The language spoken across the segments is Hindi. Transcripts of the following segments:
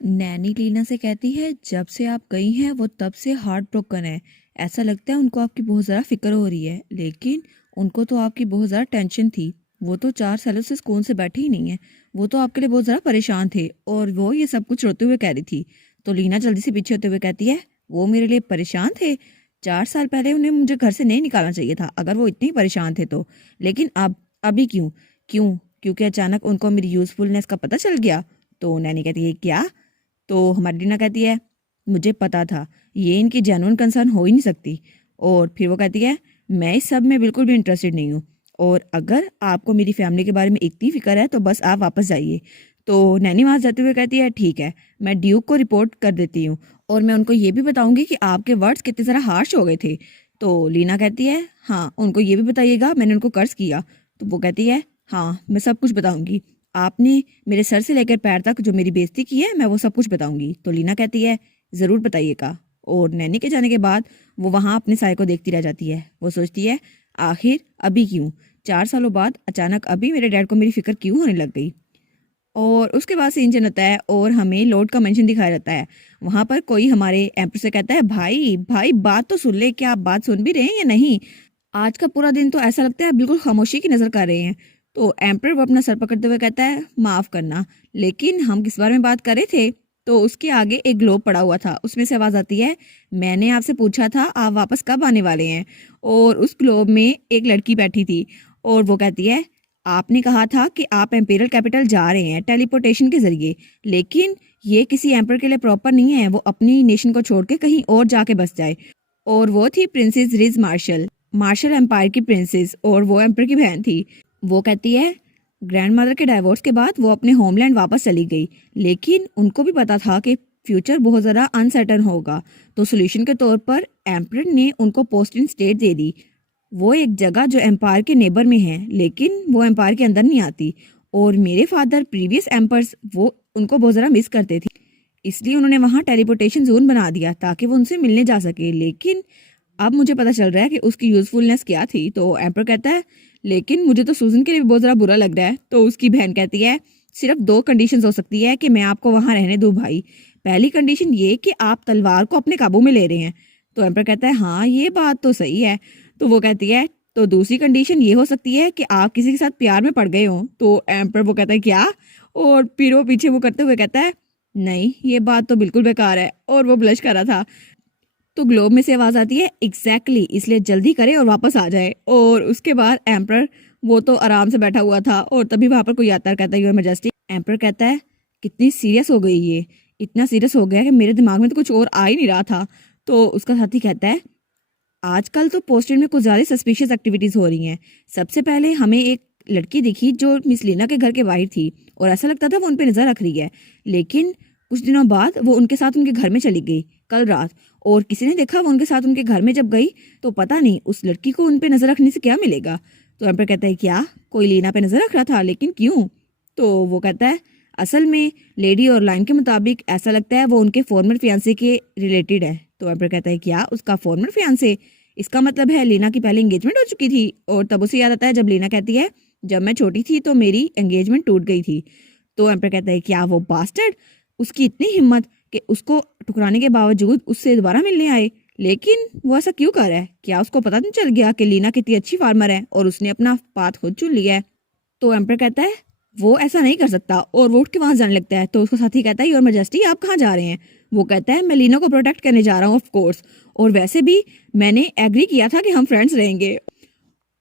नैनी लीना से कहती है, जब से आप गई हैं वो तब से हार्ट ब्रोकन है। ऐसा लगता है उनको आपकी बहुत ज़्यादा फिक्र हो रही है, लेकिन उनको तो आपकी बहुत ज़्यादा टेंशन थी। वो तो 4 सालों से स्कूल से बैठे ही नहीं है। वो तो आपके लिए बहुत ज़्यादा परेशान थे और वो ये सब कुछ रोते हुए कह रही थी। तो लीना जल्दी से पीछे होते हुए कहती है, वो मेरे लिए परेशान थे? 4 साल पहले उन्हें मुझे घर से नहीं निकालना चाहिए था, अगर वो इतने ही परेशान थे तो। लेकिन अब अभी क्यों? क्यों? क्योंकि अचानक उनको मेरी यूज़फुलनेस का पता चल गया। तो नैनी कहती है, क्या? तो हमारी रीना कहती है, मुझे पता था ये इनकी जेन्युइन कंसर्न हो ही नहीं सकती। और फिर वो कहती है, मैं इस सब में बिल्कुल भी इंटरेस्टेड नहीं हूँ, और अगर आपको मेरी फैमिली के बारे में इतनी फिक्र है तो बस आप वापस जाइए। तो नैनी वहां जाते हुए कहती है, ठीक है, मैं ड्यूक को रिपोर्ट कर देती हूँ और मैं उनको ये भी बताऊंगी कि आपके वर्ड्स कितने ज़रा हार्श हो गए थे। तो लीना कहती है, हाँ, उनको ये भी बताइएगा मैंने उनको कर्ज किया। तो वो कहती है, हाँ, मैं सब कुछ बताऊंगी। आपने मेरे सर से लेकर पैर तक जो मेरी बेइज्जती की है, मैं वो सब कुछ बताऊंगी। तो लीना कहती है, ज़रूर बताइएगा। और नैनी के जाने के बाद वो वहाँ अपने साय को देखती रह जाती है। वो सोचती है, आखिर अभी क्यों? 4 सालों बाद अचानक अभी मेरे डैड को मेरी फिक्र क्यों होने लग गई? और उसके बाद सीन चेंज होता है और हमें लॉर्ड का मेंशन दिखाया जाता है। वहां पर कोई हमारे एम्पर से कहता है, भाई भाई बात तो सुन ले, क्या आप बात सुन भी रहे हैं या नहीं? आज का पूरा दिन तो ऐसा लगता है बिल्कुल खामोशी की नजर कर रहे हैं। तो एम्पर वो अपना सर पकड़ते हुए कहता है, माफ करना, लेकिन हम किस बारे में बात कर रहे थे? तो उसके आगे एक ग्लोब पड़ा हुआ था, उसमें से आवाज आती है, मैंने आपसे पूछा था आप वापस कब आने वाले हैं? और उस ग्लोब में एक लड़की बैठी थी और वो कहती है, आपने कहा था कि आप एम्पेरियल कैपिटल जा रहे हैं टेलीपोर्टेशन के जरिए, लेकिन ये किसी एम्पर के लिए प्रॉपर नहीं है, वो अपनी नेशन को छोड़ के कहीं और जाके बस जाए। और वो थी प्रिंसेस रिज मार्शल, मार्शल एम्पायर की प्रिंसेस, और वो एम्पर की बहन थी। वो कहती है, ग्रैंडमदर के डाइवोर्स के बाद वो अपने होमलैंड वापस चली गई, लेकिन उनको भी पता था कि फ्यूचर बहुत ज़्यादा अनसर्टन होगा। तो सोल्यूशन के तौर पर एम्पर ने उनको पोस्ट इन स्टेट दे दी। वो एक जगह जो एम्पायर के नेबर में है, लेकिन वो एम्पायर के अंदर नहीं आती। और मेरे फादर प्रीवियस एम्पर्स वो उनको बहुत ज़्यादा मिस करते थे, इसलिए उन्होंने वहाँ टेलीपोर्टेशन जोन बना दिया ताकि वो उनसे मिलने जा सके। लेकिन अब मुझे पता चल रहा है कि उसकी यूजफुलनेस क्या थी। तो एम्पर कहता है, लेकिन मुझे तो सूजन के लिए भी बहुत ज़्यादा बुरा लग रहा है। तो उसकी बहन कहती है, सिर्फ 2 कंडीशंस हो सकती है कि मैं आपको वहाँ रहने दूँ भाई। पहली कंडीशन ये कि आप तलवार को अपने काबू में ले रहे हैं। तो एम्पर कहता है, हाँ ये बात तो सही है। तो वो कहती है, तो दूसरी कंडीशन ये हो सकती है कि आप किसी के साथ प्यार में पड़ गए हो। तो एम्पर वो कहता है, क्या? और फिर वो पीछे वो करते हुए कहता है, नहीं ये बात तो बिल्कुल बेकार है। और वो ब्लश कर रहा था। तो ग्लोब में से आवाज आती है, एग्जैक्टली, इसलिए जल्दी करे और वापस आ जाए। और उसके बाद एम्पर वो तो आराम से बैठा हुआ था और तभी वहां पर कोई आता है, कहता है, योर मैजेस्टी। एम्पर कहता है, कितनी सीरियस हो गई ये? इतना सीरियस हो गया कि मेरे दिमाग में तो कुछ और आ ही नहीं रहा था। तो उसका साथी कहता है, आजकल तो पोस्टेड में कुछ ज्यादा सस्पिशियस एक्टिविटीज हो रही हैं। सबसे पहले हमें एक लड़की दिखी जो मिस लीना के घर के बाहर थी और ऐसा लगता था वो उन पे नजर रख रही है, लेकिन कुछ दिनों बाद वो उनके साथ उनके घर में चली गई कल रात। और किसी ने देखा वो उनके साथ उनके घर में जब गई, तो पता नहीं उस लड़की को उन पे नजर रखने से क्या मिलेगा। तो एम्पर कहता है, क्या कोई लीना पे नजर रख रहा था, लेकिन क्यों? तो वो कहता है, असल में लेडी और लाइन के मुताबिक ऐसा लगता है वो उनके फॉर्मर फियांसे के रिलेटेड है। तो एम्पर कहता है, क्या उसका फॉर्मर फियांसे? इसका मतलब है लीना की पहले एंगेजमेंट हो चुकी थी। और तब उसे याद आता है जब लीना कहती है, जब मैं छोटी थी तो मेरी एंगेजमेंट टूट गई थी। तो एम्पर कहता है, क्या वो बास्टर्ड, उसकी इतनी हिम्मत कि उसको ठुकराने के बावजूद उससे दोबारा मिलने आए? लेकिन वो ऐसा क्यों कर रहा है? क्या उसको पता नहीं चल गया कि लीना कितनी अच्छी फार्मर है और उसने अपना पाथ खुद चुन लिया है? तो एम्पर कहता है, वो ऐसा नहीं कर सकता, और वो उठ के वहां जाने लगता है। तो उसका साथी कहता है, योर मैजेस्टी आप कहाँ जा रहे हैं? वो कहता है, मैं लीना को प्रोटेक्ट करने जा रहा हूँ, ऑफ कोर्स, और वैसे भी मैंने एग्री किया था कि हम फ्रेंड्स रहेंगे।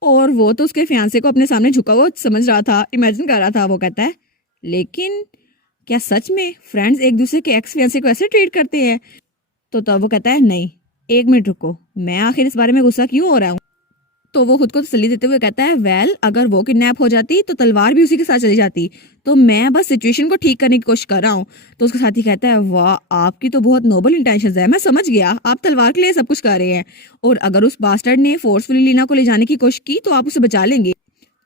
और वो तो उसके फियांसे को अपने सामने झुका हुआ समझ रहा था, इमेजिन कर रहा था। वो कहता है, लेकिन क्या सच में फ्रेंड्स एक दूसरे के एक्स फियांसे को ऐसे ट्रीट करते हैं? तो तब वो कहता है, नहीं, 1 मिनट रुको, मैं आखिर इस बारे में गुस्सा क्यों हो रहा हूँ? तो वो खुद को तसल्ली देते हुए कहता है, वेल अगर वो किडनैप हो जाती तो तलवार भी उसी के साथ चली जाती, तो मैं बस सिचुएशन को ठीक करने की कोशिश कर रहा हूँ। तो उसका साथी कहता है, वाह आपकी तो बहुत नोबल इंटेंशंस है, मैं समझ गया, आप तलवार के लिए सब कुछ कर रहे हैं, और अगर उस बास्टर्ड ने फोर्सफुली लीना को ले जाने की कोशिश की तो आप उसे बचा लेंगे।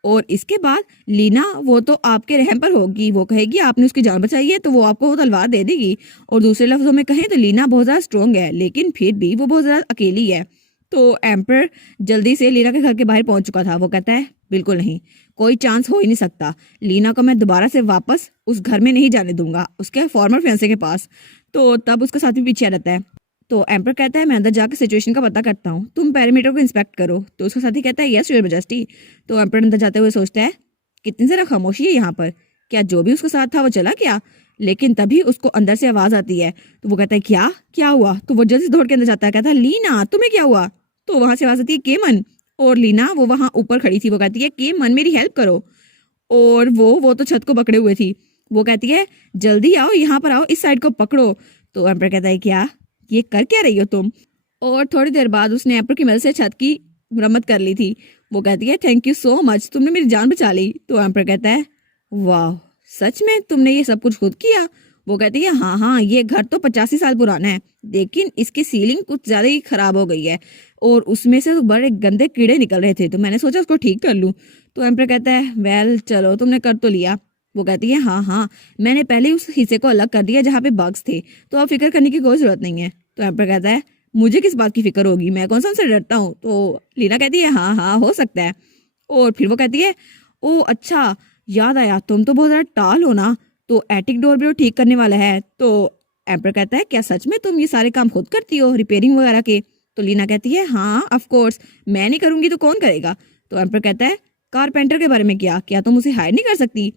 और इसके बाद लीना वो तो आपके रहम पर होगी, वो कहेगी आपने उसकी जान बचाई है तो वो आपको वो तलवार दे देगी। और दूसरे लफ्जों में कहें तो लीना बहुत ज्यादा स्ट्रोंग है, लेकिन फिर भी वो बहुत ज्यादा अकेली है। तो एम्पर जल्दी से लीना के घर के बाहर पहुंच चुका था। वो कहता है, बिल्कुल नहीं, कोई चांस हो ही नहीं सकता। लीना को मैं दोबारा से वापस उस घर में नहीं जाने दूंगा, उसके फॉर्मर फियांसे के पास। तो तब उसका साथी पीछे आ रहता है। तो एम्पर कहता है मैं अंदर जाकर सिचुएशन का पता करता हूँ, तुम पेरीमीटर को इंस्पेक्ट करो। तो उसका साथी कहता है यस योर मैजेस्टी। तो एम्पर अंदर जाते हुए सोचता है कितनी ज़रा खामोशी है यहाँ पर, क्या जो भी उसके साथ था वो चला गया? लेकिन तभी उसको अंदर से आवाज़ आती है। तो वो कहता है क्या क्या हुआ? तो वो जल्दी से दौड़ के अंदर जाता है, कहता है लीना तुम्हें क्या हुआ? तो वहां से आवाज़ आती है केमन। और लीना वो वहां ऊपर खड़ी थी, वो कहती है केमन मेरी हेल्प करो। और वो तो छत को पकड़े हुए थी। वो कहती है जल्दी आओ, यहाँ पर आओ, इस साइड को पकड़ो। तो एम्पर कहता है क्या, ये कर क्या रही हो तुम? और थोड़ी देर बाद उसने एम्पर की मदद से छत की मरम्मत कर ली थी। वो कहती है थैंक यू सो मच, तुमने मेरी जान बचा ली। तो एम्पर कहता है वाह, सच में तुमने ये सब कुछ खुद किया? वो कहती है हाँ हाँ, ये घर तो 85 साल पुराना है, लेकिन इसकी सीलिंग कुछ ज्यादा ही खराब हो गई है और उसमें से बड़े गंदे कीड़े निकल रहे थे, तो मैंने सोचा उसको ठीक कर लूं। तो एम्पर कहता है वेल चलो, तुमने कर तो लिया। वो कहती है हाँ हाँ, मैंने पहले उस हिस्से को अलग कर दिया जहाँ पे बग्स थे, तो अब फिक्र करने की कोई जरूरत नहीं है। तो एम्पर कहता है मुझे किस बात की फिक्र होगी, मैं कौन सा उनसे डरता हूँ? तो लीना कहती है हाँ हाँ हो सकता है। और फिर वो कहती है ओ अच्छा, याद आया तुम तो बहुत ज़्यादा टाल हो ना, तो एटिक डोर भी वो ठीक करने वाला है। तो एम्पर कहता है क्या सच में तुम ये सारे काम खुद करती हो, रिपेयरिंग वगैरह के? तो लीना कहती है हाँ ऑफ कोर्स, मैं नहीं करूंगी तो कौन करेगा? तो एम्पर कहता है कारपेंटर के बारे में क्या क्या तुम उसे हायर नहीं कर सकती?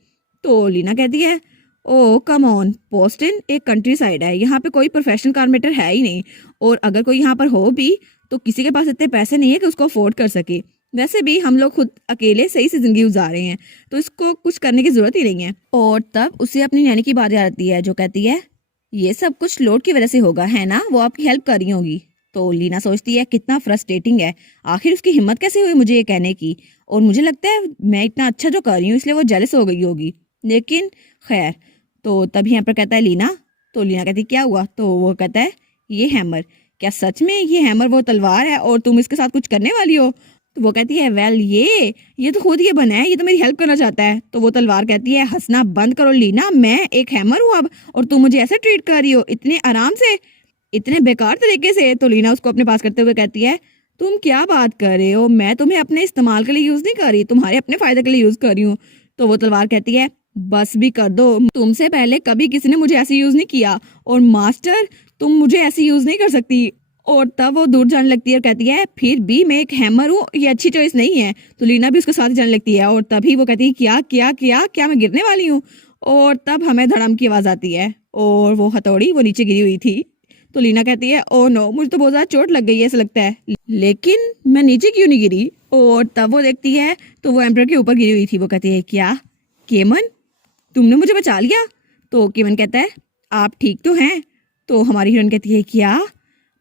तो लीना कहती है ओ कम ऑन, पोस्टन एक कंट्री साइड है, यहाँ पे कोई प्रोफेशनल कारपेंटर है ही नहीं, और अगर कोई यहाँ पर हो भी तो किसी के पास इतने पैसे नहीं है कि उसको अफोर्ड कर सके। वैसे भी हम लोग खुद अकेले सही से जिंदगी गुजार रहे हैं, तो इसको कुछ करने की जरूरत ही नहीं है। और तब उसे अपनी नैनी की बात याद आती है, जो कहती है ये सब कुछ लोड की वजह से होगा है ना, वो आपकी हेल्प कर रही होगी। तो लीना सोचती है कितना फ्रस्ट्रेटिंग है, आखिर उसकी हिम्मत कैसे हुई मुझे ये कहने की, और मुझे लगता है मैं इतना अच्छा जो कर रही हूँ इसलिए वो जेलस हो गई होगी, लेकिन खैर। तो तभी यहाँ पर कहता है लीना। तो लीना कहती क्या हुआ? तो वो कहता है ये हैमर, क्या सच में ये हैमर वो तलवार है और तुम इसके साथ कुछ करने वाली हो? तो वो कहती है वेल ये तो खुद ये बना है, ये तो मेरी हेल्प करना चाहता है। तो वो तलवार कहती है हंसना बंद करो लीना, मैं एक हैमर हूँ अब, और तुम मुझे ऐसे ट्रीट कर रही हो, इतने आराम से, इतने बेकार तरीके से। तो लीना उसको अपने पास करते हुए कहती है तुम क्या बात कर रहे हो, मैं तुम्हें अपने इस्तेमाल के लिए यूज नहीं कर रही, तुम्हारे अपने फायदे के लिए यूज कर रही हूँ। तो वो तलवार कहती है बस भी कर दो, तुमसे पहले कभी किसी ने मुझे ऐसे यूज नहीं किया, और मास्टर तुम मुझे ऐसे यूज नहीं कर सकती। और तब वो दूर जाने लगती है और कहती है फिर भी मैं एक हैमर हूँ, ये अच्छी चॉइस नहीं है। तो लीना भी उसके साथ जाने लगती है, और तभी वो कहती है क्या क्या क्या क्या मैं गिरने वाली हूँ? और तब हमें धड़म की आवाज आती है, और वो हथौड़ी वो नीचे गिरी हुई थी। तो लीना कहती है ओ नो, मुझे तो बहुत ज्यादा चोट लग गई है ऐसा लगता है, लेकिन मैं नीचे क्यों नहीं गिरी? और तब वो देखती है तो वो एम्पर के ऊपर गिरी हुई थी। वो कहती है क्या केमन, तुमने मुझे बचा लिया? तो केमन कहता है आप ठीक तो हैं? तो हमारी हीरोइन कहती है क्या,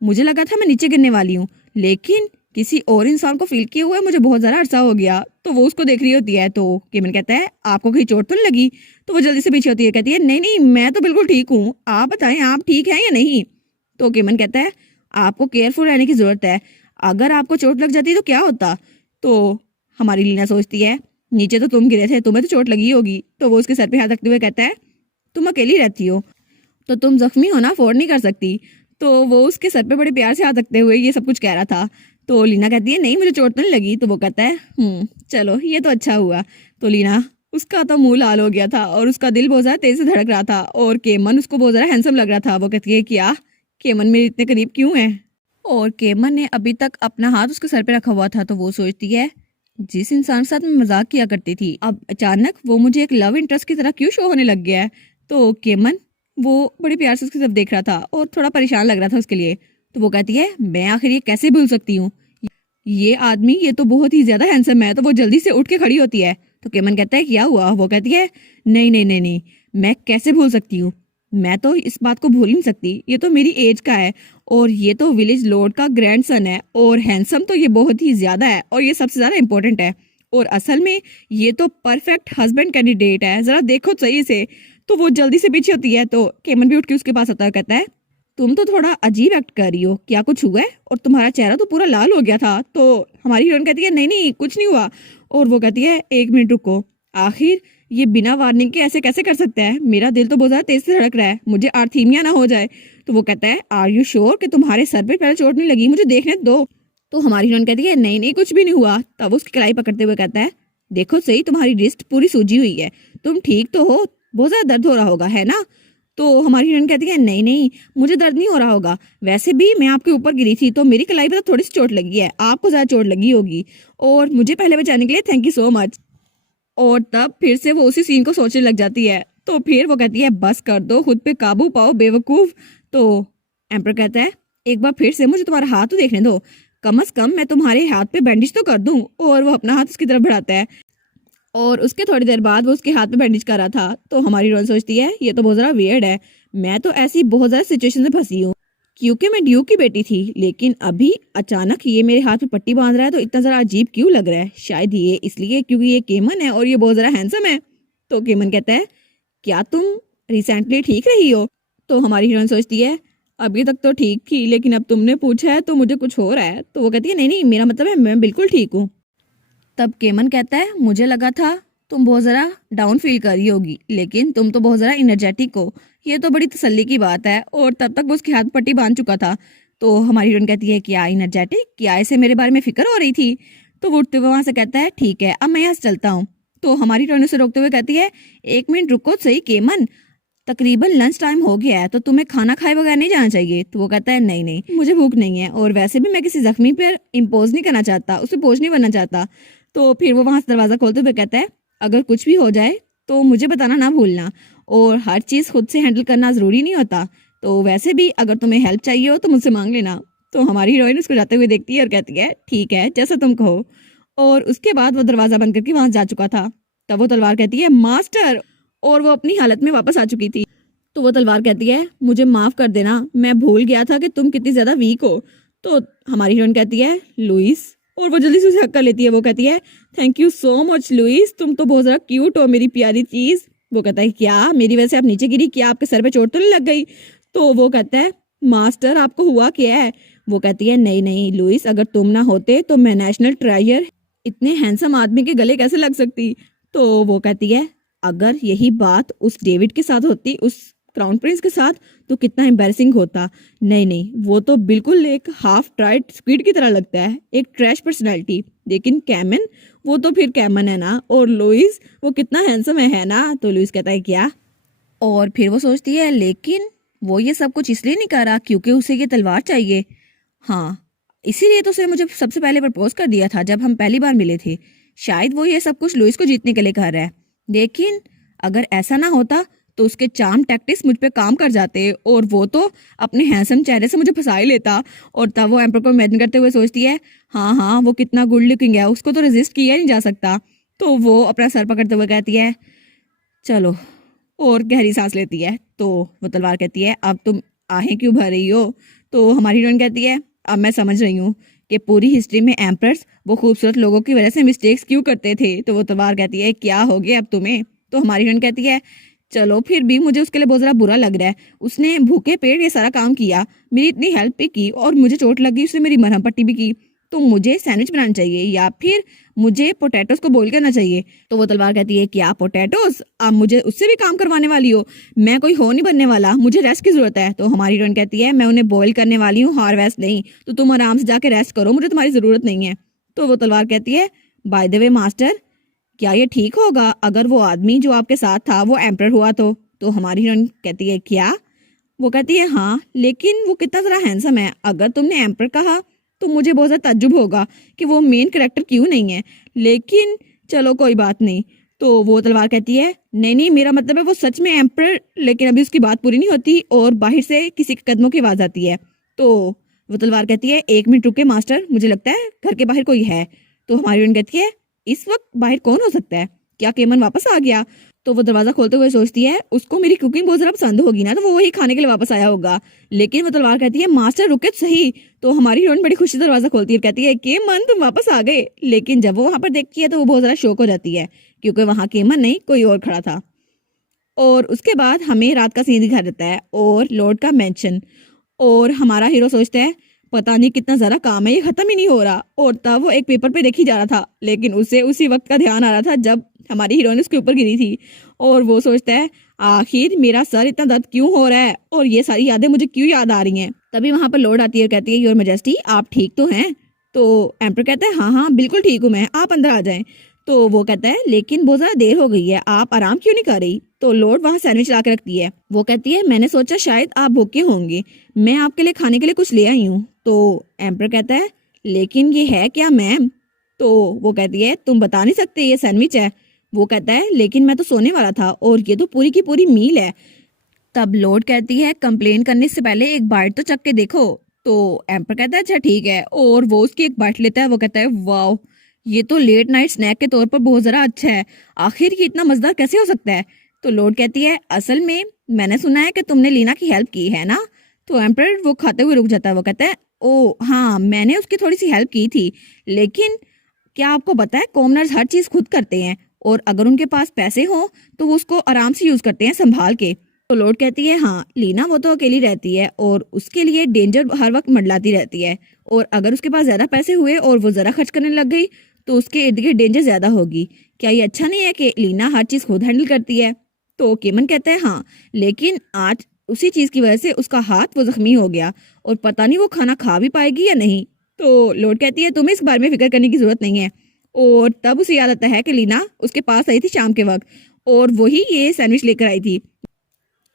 मुझे लगा था मैं नीचे गिरने वाली हूँ, लेकिन किसी और इंसान को फील किए हुए मुझे बहुत ज़्यादा अरसा हो गया। तो वो उसको देख रही होती है। तो केमन कहता है आपको कहीं चोट तो नहीं लगी? तो वो जल्दी से पीछे होती है, कहती है नहीं नहीं मैं तो बिल्कुल ठीक हूँ, आप बताएं आप ठीक हैं या नहीं? तो केमन कहता है आपको केयरफुल रहने की ज़रूरत है, अगर आपको चोट लग जाती तो क्या होता? तो हमारी लीना सोचती है नीचे तो तुम गिरे थे, तुम्हें तो चोट लगी होगी। तो वो उसके सर पे हाथ रखते हुए कहता है तुम अकेली रहती हो, तो तुम जख्मी होना अफोर्ड नहीं कर सकती। तो वो उसके सर पे बड़े प्यार से हाथ रखते हुए ये सब कुछ कह रहा था। तो लीना कहती है नहीं मुझे चोट तो नहीं लगी। तो वो कहता है चलो ये तो अच्छा हुआ। तो लीना उसका तो मुंह लाल हो गया था और उसका दिल बहुत ज्यादा तेज से धड़क रहा था, और केमन उसको बहुत ज्यादा हैंडसम लग रहा था। वो कहती है क्या केमन मेरे इतने करीब क्यों है? और केमन ने अभी तक अपना हाथ उसके सर पे रखा हुआ था। तो वो सोचती है जिस इंसान के साथ मैं मजाक किया करती थी, अब अचानक वो मुझे एक लव इंटरेस्ट की तरह क्यों शो होने लग गया है? तो केमन वो बड़े प्यार से उसकी तरफ देख रहा था और थोड़ा परेशान लग रहा था उसके लिए। तो वो कहती है मैं आखिर ये कैसे भूल सकती हूँ, ये आदमी ये तो बहुत ही ज्यादा हैंडसम है। तो वो जल्दी से उठ के खड़ी होती है। तो केमन कहता है क्या हुआ? वो कहती है नहीं नहीं नहीं नहीं, मैं कैसे भूल सकती हूँ, मैं तो इस बात को भूल ही नहीं सकती, ये तो मेरी एज का है, और ये तो विलेज लॉर्ड का ग्रैंडसन है, और हैंडसम तो ये बहुत ही ज्यादा है, और ये सबसे ज्यादा इंपॉर्टेंट है, और असल में ये तो परफेक्ट हस्बैंड कैंडिडेट है, जरा देखो सही से। तो वो जल्दी से पीछे होती है। तो केमन भी उठ के उसके पास आता है, कहता है तुम तो थोड़ा अजीब एक्ट कर रही हो, क्या कुछ हुआ है? और तुम्हारा चेहरा तो पूरा लाल हो गया था। तो हमारी हीरोइन कहती है नहीं नहीं कुछ नहीं हुआ। और वो कहती है एक मिनट रुको, आखिर ये बिना वार्निंग के ऐसे कैसे कर सकता है, मेरा दिल तो बहुत ज्यादा तेज से धड़क रहा है, मुझे आर्थीमिया ना हो जाए। तो वो कहता है आर यू श्योर कि तुम्हारे सर पे पहले चोट नहीं लगी, मुझे देखने दो। तो हमारी हीरोइन कहती है नहीं नहीं कुछ भी नहीं हुआ। तब उसकी कलाई पकड़ते हुए कहता है देखो सही, तुम्हारी रिस्ट पूरी सूजी हुई है, तुम ठीक तो हो? बहुत ज्यादा दर्द हो रहा होगा है ना? तो हमारी हीरोइन कहती है नहीं नहीं, मुझे दर्द नहीं हो रहा होगा, वैसे भी मैं आपके ऊपर गिरी थी तो मेरी कलाई पर तो थोड़ी सी चोट लगी है, आपको ज्यादा चोट लगी होगी, और मुझे पहले बचाने के लिए थैंक यू सो मच। और तब फिर से वो उसी सीन को सोचने लग जाती है। तो फिर वो कहती है बस कर दो, खुद पे काबू पाओ बेवकूफ। तो एम्पर कहता है एक बार फिर से मुझे तुम्हारा हाथ तो देखने दो, कम से कम मैं तुम्हारे हाथ पे बैंडेज तो कर दूं। और वो अपना हाथ उसकी तरफ बढ़ाता है और उसके थोड़ी देर बाद वो उसके हाथ पे बैंडेज कर रहा था। तो हमारी हीरोइन सोचती है ये तो बहुत ज़्यादा वियर्ड है, मैं तो ऐसी बहुत ज़्यादा सिचुएशन में फंसी हूँ क्योंकि मैं ड्यू की बेटी थी, लेकिन अभी अचानक ये मेरे हाथ पे पट्टी बांध रहा है तो इतना ज़रा अजीब क्यों लग रहा है? शायद ये इसलिए क्योंकि ये केमन है और ये बहुत ज़रा हैंडसम है। तो केमन कहता है क्या तुम रिसेंटली ठीक रही हो? तो हमारी हीरोइन सोचती है अभी तक तो ठीक थी, लेकिन अब तुमने पूछा है तो मुझे कुछ हो रहा है। तो वो कहती है नहीं नहीं, मेरा मतलब है मैं बिल्कुल ठीक हूँ। तब केमन कहता है मुझे लगा था तुम बहुत ज़रा डाउन फील कर रही होगी, लेकिन तुम तो बहुत ज़रा इनर्जेटिक हो, ये तो बड़ी तसल्ली की बात है। और तब तक वो उसके हाथ पट्टी बांध चुका था। तो हमारी हीरोइन कहती है क्या इनर्जेटिक, क्या ऐसे मेरे बारे में फिक्र हो रही थी? तो वो उठते हुए वहां से कहता है ठीक है अब मैं यहाँ से चलता हूँ। तो हमारी हीरोइन उसे रोकते हुए कहती है एक मिनट रुको सही केमन, तकरीबन लंच टाइम हो गया है तो तुम्हें खाना खाए बगैर नहीं जाना चाहिए। तो वो कहता है नहीं नहीं, मुझे भूख नहीं है, और वैसे भी मैं किसी जख्मी पर इम्पोज नहीं करना चाहता, उसे बोझ नहीं बनना चाहता। तो फिर वो वहां से दरवाजा खोलते हुए कहता है अगर कुछ भी हो जाए तो मुझे बताना ना भूलना, और हर चीज़ खुद से हैंडल करना ज़रूरी नहीं होता, तो वैसे भी अगर तुम्हें हेल्प चाहिए हो तो मुझसे मांग लेना। तो हमारी हीरोइन उसको जाते हुए देखती है और कहती है ठीक है जैसा तुम कहो। और उसके बाद वो दरवाज़ा बंद करके वहां जा चुका था। तब वो तलवार कहती है मास्टर, और वो अपनी हालत में वापस आ चुकी थी। तो वो तलवार कहती है मुझे माफ़ कर देना, मैं भूल गया था कि तुम कितनी ज़्यादा वीक हो। तो हमारी हीरोइन कहती है लुइस, और वो जल्दी से उसे हक कर लेती है। वो कहती है thank you so much Louis, तुम तो बहुत ज़्यादा क्यूट हो मेरी प्यारी चीज़। वो कहता है क्या मेरी वजह से आप नीचे गिरी, क्या आपके सर पे चोट तो नहीं लग गई? तो वो कहता है मास्टर आपको हुआ क्या है? वो कहती है नहीं नहीं लुइस, अगर तुम ना होते तो मैं नेशनल ट्रेजर इतने हैंडसम आदमी के गले कैसे लग सकती? तो वो कहती है अगर यही बात उस डेविड के साथ होती, उस क्राउन प्रिंस के साथ, तो कितना एम्बैरेसिंग होता। नहीं नहीं, वो तो बिल्कुल एक हाफ ड्राइड स्क्विड की तरह लगता है, एक ट्रैश पर्सनैलिटी। लेकिन कैमन, वो तो फिर कैमन है ना। और लुइस वो कितना हैंडसम है ना? तो लुइस कहता है क्या? और फिर वो सोचती है लेकिन वो ये सब कुछ इसलिए नहीं कर रहा क्योंकि उसे ये तलवार चाहिए। हाँ, इसीलिए तो उसने मुझे सबसे पहले प्रपोज कर दिया था जब हम पहली बार मिले थे। शायद वो ये सब कुछ लुइस को जीतने के लिए कर रहा है, लेकिन अगर ऐसा ना होता तो उसके चार्म टैक्टिक्स मुझ पे काम कर जाते और वो तो अपने हैंडसम चेहरे से मुझे फंसा ही लेता। और तब वो एम्पर को इमेजिन करते हुए सोचती है हाँ हाँ वो कितना गुड लुकिंग है, उसको तो रेजिस्ट किया नहीं जा सकता। तो वो अपना सर पकड़ते हुए कहती है चलो, और गहरी सांस लेती है। तो वो तलवार कहती है अब तुम आहें क्यों भर रही हो? तो हमारी हीरोइन कहती है अब मैं समझ रही हूँ कि पूरी हिस्ट्री में एम्प्रर्स वो खूबसूरत लोगों की वजह से मिस्टेक्स क्यों करते थे। तो वो तलवार कहती है क्या हो गया अब तुम्हें? तो हमारी हीरोइन कहती है चलो फिर भी मुझे उसके लिए बहुत ज़रा बुरा लग रहा है, उसने भूखे पेट ये सारा काम किया, मेरी इतनी हेल्प भी की, और मुझे चोट लगी उसने मेरी मरहम पट्टी भी की। तो मुझे सैंडविच बनाना चाहिए या फिर मुझे पोटैटोस को बॉईल करना चाहिए। तो वो तलवार कहती है क्या पोटैटोस, आप मुझे उससे भी काम करवाने वाली हो? मैं कोई हो नहीं बनने वाला, मुझे रेस्ट की जरूरत है। तो हमारी हीरोइन कहती है मैं उन्हें बॉईल करने वाली हूँ, हार्वेस्ट नहीं, तो तुम आराम से जाके रेस्ट करो, मुझे तुम्हारी जरूरत नहीं है। तो वो तलवार कहती है बाय द वे मास्टर, क्या ये ठीक होगा अगर वो आदमी जो आपके साथ था वो एम्प्रर हुआ तो हमारी हीरोइन कहती है क्या? वो कहती है हाँ, लेकिन वो कितना ज़रा हैंडसम है, अगर तुमने एम्प्रर कहा तो मुझे बहुत ज़्यादा ताज्जुब होगा कि वो मेन कैरेक्टर क्यों नहीं है, लेकिन चलो कोई बात नहीं। तो वो तलवार कहती है नहीं नहीं, मेरा मतलब है वो सच में एम्प्रर, लेकिन अभी उसकी बात पूरी नहीं होती और बाहर से किसी के कदमों की आवाज़ आती है। तो वो तलवार कहती है एक मिनट रुके मास्टर, मुझे लगता है घर के बाहर कोई है। तो हमारी हीरोइन कहती है इस वक्त बाहर कौन हो सकता है, क्या केमन वापस आ गया? तो वो दरवाजा खोलते हुए सोचती है उसको मेरी कुकिंग बहुत ज्यादा पसंद होगी ना, तो वो वही खाने के लिए वापस आया होगा। लेकिन वो तलवार कहती है मास्टर रुके तो सही। तो हमारी हीरोइन बड़ी खुशी से दरवाजा खोलती है, कहती है केमन तुम वापस आ गए। लेकिन जब वो वहां पर देखती है तो वो बहुत ज्यादा शौक हो जाती है क्योंकि वहां केमन नहीं कोई और खड़ा था। और उसके बाद हमें रात का सीन दिखा देता है और लॉर्ड का मेंशन, और हमारा हीरो सोचता है पता नहीं कितना ज़रा काम है, ये खत्म ही नहीं हो रहा। और तब वो एक पेपर पे देखी जा रहा था, लेकिन उसे उसी वक्त का ध्यान आ रहा था जब हमारी हीरोइन उसके ऊपर गिरी थी। और वो सोचता है आखिर मेरा सर इतना दर्द क्यों हो रहा है और ये सारी यादें मुझे क्यों याद आ रही हैं। तभी वहां पर लॉर्ड आती है और कहती है योर मैजेस्टी आप ठीक तो हैं? तो एम्पर कहता है हाँ हाँ बिल्कुल ठीक हूँ मैं, आप अंदर आ जाएं। तो वो कहता है लेकिन बहुत ज़्यादा देर हो गई है, आप आराम क्यों नहीं कर रही? तो लॉर्ड वहाँ सैंडविच ला के रखती है। वो कहती है मैंने सोचा शायद आप भूखे होंगे, मैं आपके लिए खाने के लिए कुछ ले आई हूँ। तो एम्पर कहता है लेकिन ये है क्या मैम? तो वो कहती है तुम बता नहीं सकते ये सैंडविच है। वो कहता है लेकिन मैं तो सोने वाला था और ये तो पूरी की पूरी मील है। तब लॉर्ड कहती है कंप्लेन करने से पहले एक बाइट तो चख के देखो। तो एम्पर कहता है अच्छा ठीक है, और वो उसकी एक बाइट लेता है। वो कहता है वाह, ये तो लेट नाइट स्नैक के तौर पर बहुत ज़रा अच्छा है, आखिर ये इतना मज़ेदार कैसे हो सकता है? तो लॉर्ड कहती है असल में मैंने सुना है कि तुमने लीना की हेल्प की है ना? तो एम्पर वो खाते हुए रुक जाता है। वो कहता है ओ हाँ, मैंने उसकी थोड़ी सी हेल्प की थी, लेकिन क्या आपको पता है कॉमनर्स हर चीज़ खुद करते हैं, और अगर उनके पास पैसे हों तो वो उसको आराम से यूज़ करते हैं संभाल के। तो लॉर्ड कहती है हाँ लीना वो तो अकेली रहती है और उसके लिए डेंजर हर वक्त मंडलाती रहती है, और अगर उसके पास ज़्यादा पैसे हुए और वो ज़रा खर्च करने लग गई तो उसके इर्द गिर्द डेंजर ज़्यादा होगी। क्या ये अच्छा नहीं है कि लीना हर चीज़ खुद हैंडल करती है? तो केमन कहता है हाँ, लेकिन आज उसी चीज़ की वजह से उसका हाथ वो जख्मी हो गया और पता नहीं वो खाना खा भी पाएगी या नहीं। तो लॉर्ड कहती है तुम्हें इस बारे में फिक्र करने की ज़रूरत नहीं है। और तब उसे याद आता है कि लीना उसके पास आई थी शाम के वक्त और वही ये सैंडविच लेकर आई थी।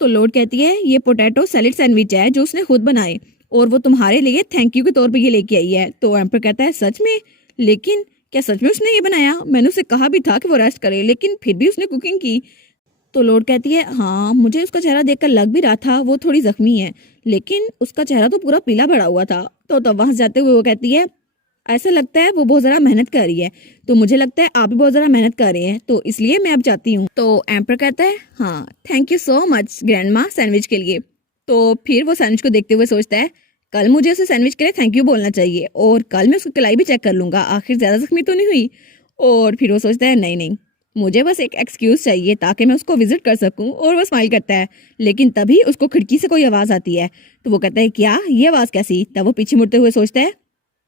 तो लॉर्ड कहती है ये पोटैटो सैलेड सैंडविच है जो उसने खुद बनाए, और वो तुम्हारे लिए थैंक यू के तौर पे ये लेके आई है। तो एम्पर कहता है सच में? लेकिन क्या सच में उसने ये बनाया? मैंने उसे कहा भी था कि वो रेस्ट करे, लेकिन फिर भी उसने कुकिंग की। तो लॉर्ड कहती है हाँ, मुझे उसका चेहरा देखकर लग भी रहा था वो थोड़ी जख्मी है, लेकिन उसका चेहरा तो पूरा पीला पड़ा हुआ था। तो तब वहां से जाते हुए वो कहती है ऐसा लगता है वो बहुत ज़रा मेहनत कर रही है, तो मुझे लगता है आप भी बहुत ज़रा मेहनत कर रहे हैं, तो इसलिए मैं अब जाती हूँ। तो एम्पर कहता है हाँ thank you so much grand माँ सैंडविच के लिए। तो फिर वो सैंडविच को देखते हुए सोचता है कल मुझे उसे सैंडविच के लिए थैंक यू बोलना चाहिए, और कल मैं उसकी कलाई भी चेक कर लूंगा आखिर ज़्यादा जख्मी तो नहीं हुई। और फिर वो सोचता है नहीं नहीं, मुझे बस एक एक्सक्यूज़ चाहिए ताकि मैं उसको विजिट कर सकूं। और वो स्माइल करता है, लेकिन तभी उसको खिड़की से कोई आवाज़ आती है। तो वो कहता है क्या ये आवाज़ कैसी? तब वो पीछे मुड़ते हुए सोचता है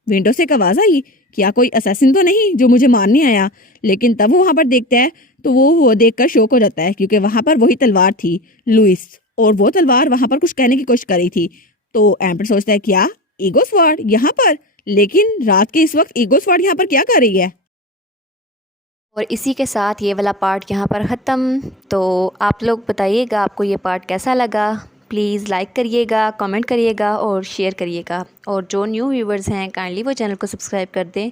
विंडो से एक आवाज़ आई, क्या कोई असैसिन तो नहीं जो मुझे मारने आया? लेकिन तब वो वहां पर देखता है तो वो देखकर शॉक हो जाता है, क्योंकि वहां पर वही तलवार थी लुइस, और वो तलवार वहां पर कुछ कहने की कोशिश कर रही थी। तो एम्पर सोचता है क्या ईगो स्वॉर्ड यहाँ पर? लेकिन रात के इस वक्त ईगो स्वॉर्ड यहाँ पर क्या कर रही है? और इसी के साथ ये वाला पार्ट यहाँ पर ख़त्म। तो आप लोग बताइएगा आपको ये पार्ट कैसा लगा। प्लीज़ लाइक करिएगा, कमेंट करिएगा और शेयर करिएगा। और जो न्यू व्यूवर्स हैं काइंडली वो चैनल को सब्सक्राइब कर दें।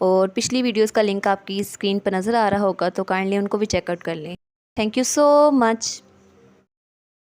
और पिछली वीडियोस का लिंक आपकी स्क्रीन पर नज़र आ रहा होगा, तो काइंडली उनको भी चेकआउट कर लें। Thank you so much.